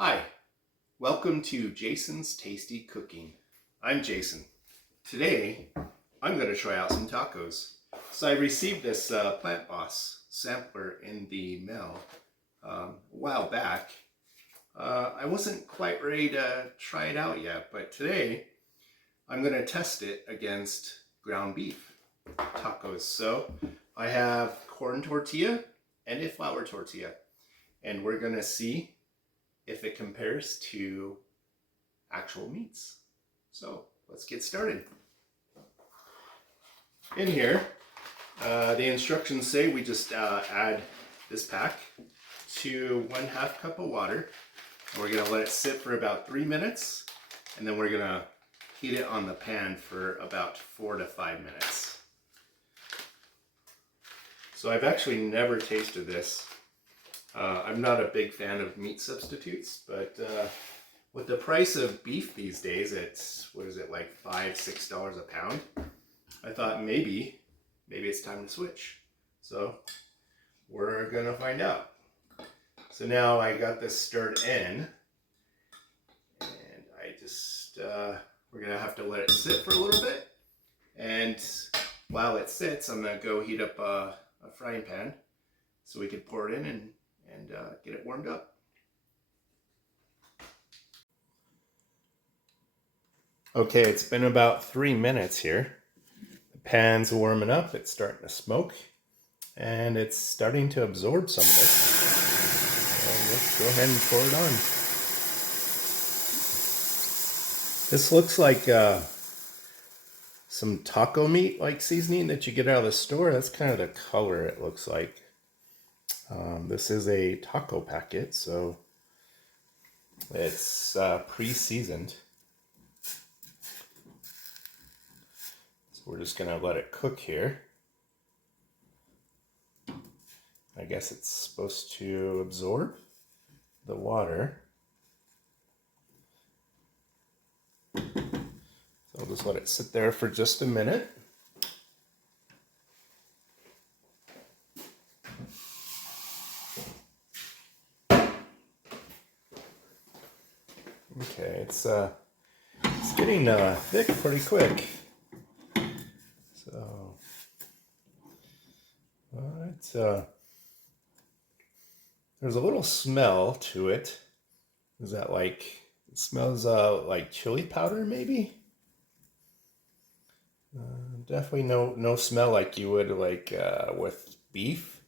Hi, welcome to Jason's Tasty Cooking. I'm Jason. Today, I'm going to try out some tacos. So I received this Plant Boss sampler in the mail a while back. I wasn't quite ready to try it out yet, but today I'm going to test it against ground beef tacos. So I have corn tortilla and a flour tortilla, and we're going to see if it compares to actual meats. So let's get started. In here, the instructions say we just add this pack to 1/2 cup of water, and we're gonna let it sit for about 3 minutes, and then we're gonna heat it on the pan for about 4 to 5 minutes. So I've actually never tasted this. I'm not a big fan of meat substitutes, but with the price of beef these days, it's, what is it, like $5, $6 a pound? I thought maybe it's time to switch. So we're gonna find out. So now I got this stirred in, and we're gonna have to let it sit for a little bit. And while it sits, I'm gonna go heat up a frying pan so we can pour it in and get it warmed up. Okay, it's been about 3 minutes here. The pan's warming up, it's starting to smoke, and it's starting to absorb some of this. So let's go ahead and pour it on. This looks like some taco meat like seasoning that you get out of the store. That's kind of the color it looks like. This is a taco packet, so it's pre-seasoned. So we're just gonna let it cook here. I guess it's supposed to absorb the water. So I'll just let it sit there for just a minute. Okay, it's getting thick pretty quick. So, there's a little smell to it. Is that like, it smells like chili powder maybe? Definitely no smell like you would like with beef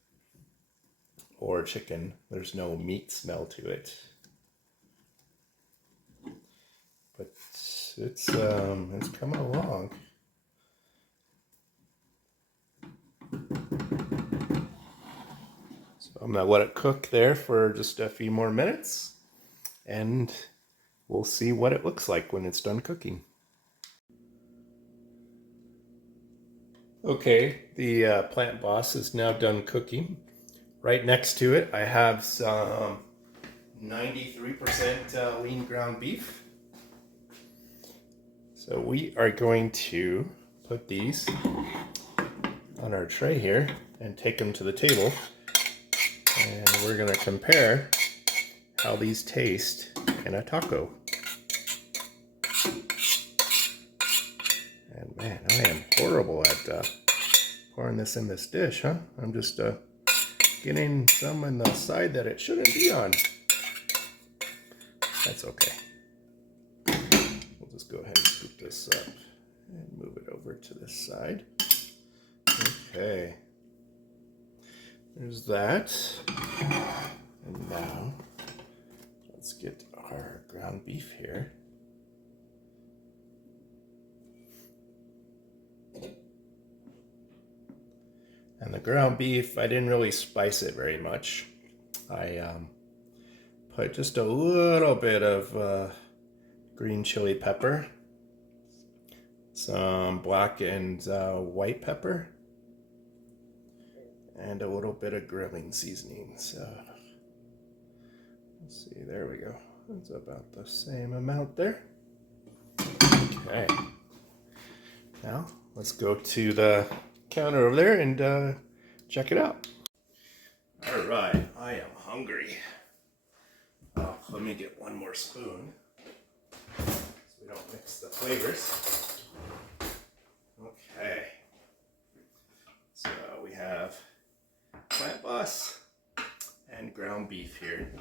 or chicken. There's no meat smell to it. But it's coming along. So I'm gonna let it cook there for just a few more minutes, and we'll see what it looks like when it's done cooking. Okay, the Plant Boss is now done cooking. Right next to it, I have some 93% lean ground beef. So we are going to put these on our tray here and take them to the table. And we're going to compare how these taste in a taco. And man, I am horrible at pouring this in this dish, huh? I'm just getting some on the side that it shouldn't be on. That's okay. We'll just go ahead and scoop this up and move it over to this side. Okay. There's that. And now, let's get our ground beef here. And the ground beef, I didn't really spice it very much. I put just a little bit of green chili pepper, some black and white pepper, and a little bit of grilling seasoning. So let's see, there we go. That's about the same amount there. Okay. Now let's go to the counter over there and check it out. All right, I am hungry. I'll put let me get one more spoon so we don't mix the flavors. Okay. So we have Plant Boss and ground beef here.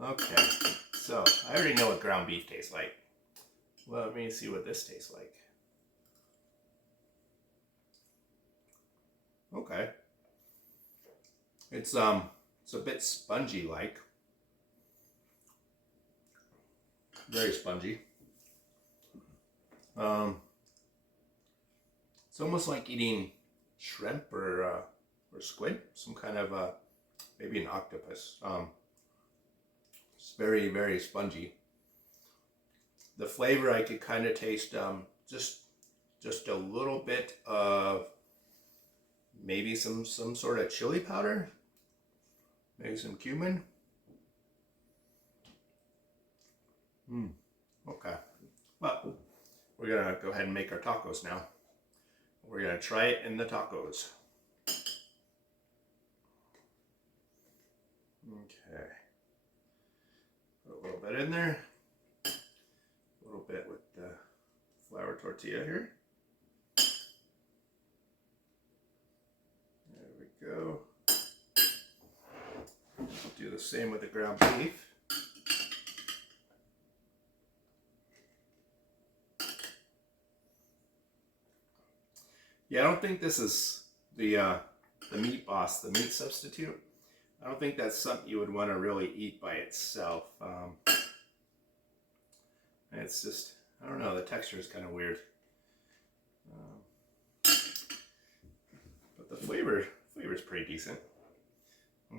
Okay, so I already know what ground beef tastes like. Well, let me see what this tastes like. Okay. It's a bit spongy like. Very spongy. It's almost like eating shrimp or squid, some kind of maybe an octopus. It's very, very spongy. The flavor I could kind of taste just a little bit of maybe some sort of chili powder, maybe some cumin. Okay. Well, we're gonna go ahead and make our tacos now. We're gonna try it in the tacos. Okay. Put a little bit in there. A little bit with the flour tortilla here. There we go. Do the same with the ground beef. Yeah, I don't think this is the Meat Boss, the meat substitute. I don't think that's something you would want to really eat by itself. It's just, I don't know, the texture is kind of weird. But the flavor is pretty decent.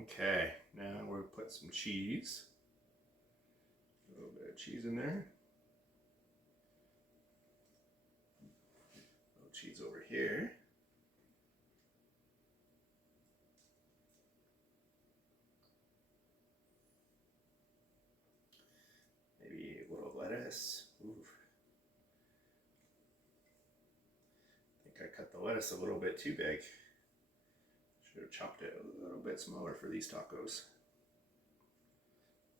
Okay, now we'll put some cheese. A little bit of cheese in there. A little cheese over here. Maybe a little lettuce. Ooh. I think I cut the lettuce a little bit too big. Should have chopped it a little bit smaller for these tacos.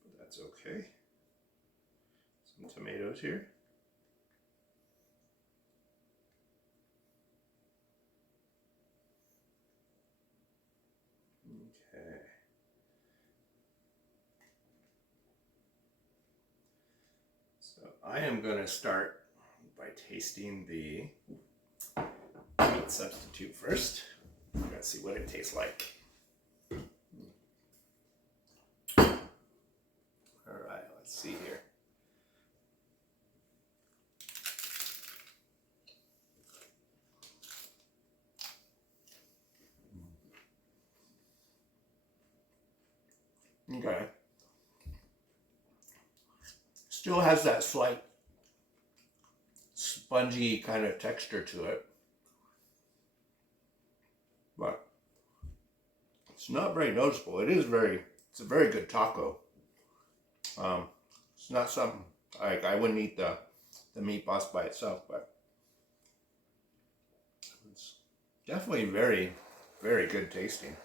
But that's okay. Some tomatoes here. Okay. So I am going to start by tasting the meat substitute first. I'm going to see what it tastes like. Alright, let's see here. Okay. Still has that slight spongy kind of texture to it. But it's not very noticeable. It's a very good taco. It's not something like I wouldn't eat the Meat Boss by itself, but it's definitely very, very good tasting.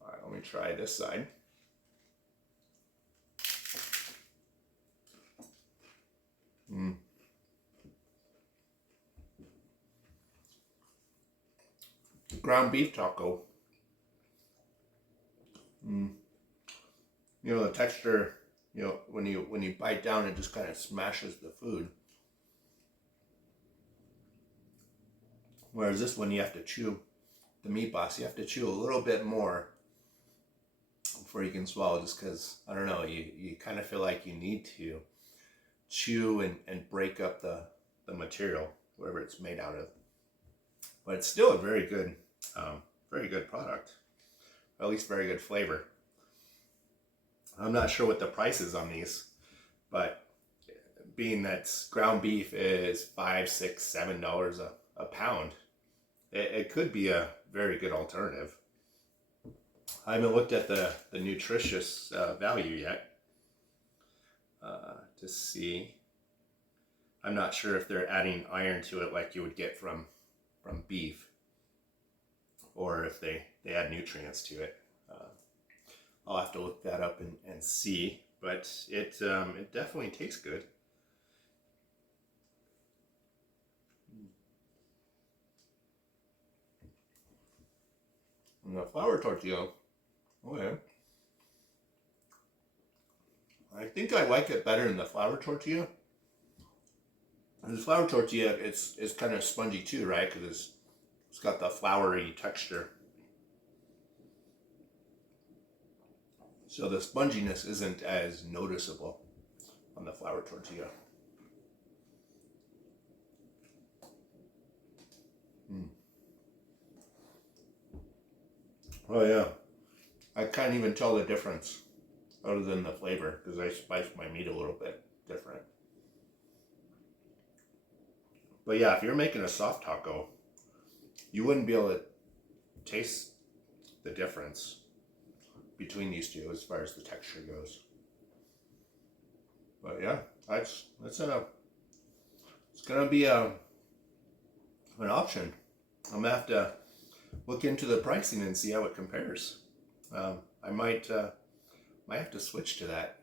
All right, let me try this side. Ground beef taco. You know, the texture, you know, when you bite down, it just kind of smashes the food. Whereas this one, you have to chew. The Meat Boss, you have to chew a little bit more before you can swallow, just because, I don't know, you kind of feel like you need to chew and break up the material, whatever it's made out of. But it's still a very good product, or at least very good flavor. I'm not sure what the price is on these, but being that ground beef is $5, $6, $7 a pound, it could be a very good alternative. I haven't looked at the nutritious value yet to see. I'm not sure if they're adding iron to it like you would get from beef, or if they add nutrients to it. I'll have to look that up and see. but it definitely tastes good. And the flour tortilla, okay. I think I like it better than the flour tortilla. The flour tortilla, it's kind of spongy too, right? Because it's got the floury texture. So the sponginess isn't as noticeable on the flour tortilla. Oh yeah, I can't even tell the difference other than the flavor because I spiced my meat a little bit different. But yeah, if you're making a soft taco, you wouldn't be able to taste the difference between these two as far as the texture goes. But yeah, it's gonna be an option. I'm gonna have to look into the pricing and see how it compares. I might have to switch to that.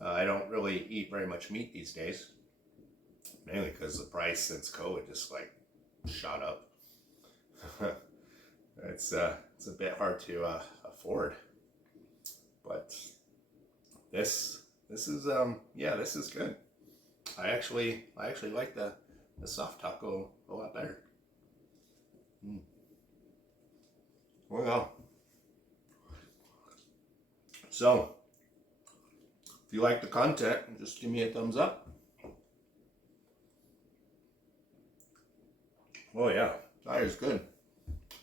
I don't really eat very much meat these days, mainly because the price since COVID just like shot up. It's a bit hard to afford, but this is this is good. I actually like the soft taco a lot better. Well, so if you like the content, just give me a thumbs up. Oh yeah, that is good.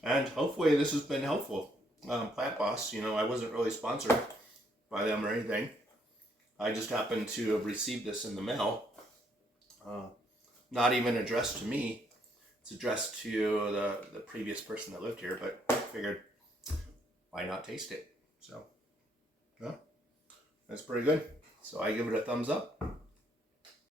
And hopefully this has been helpful. Plant Boss, I wasn't really sponsored by them or anything. I just happened to have received this in the mail. Not even addressed to me. It's addressed to the previous person that lived here, but I figured why not taste it? So, yeah, that's pretty good. So I give it a thumbs up.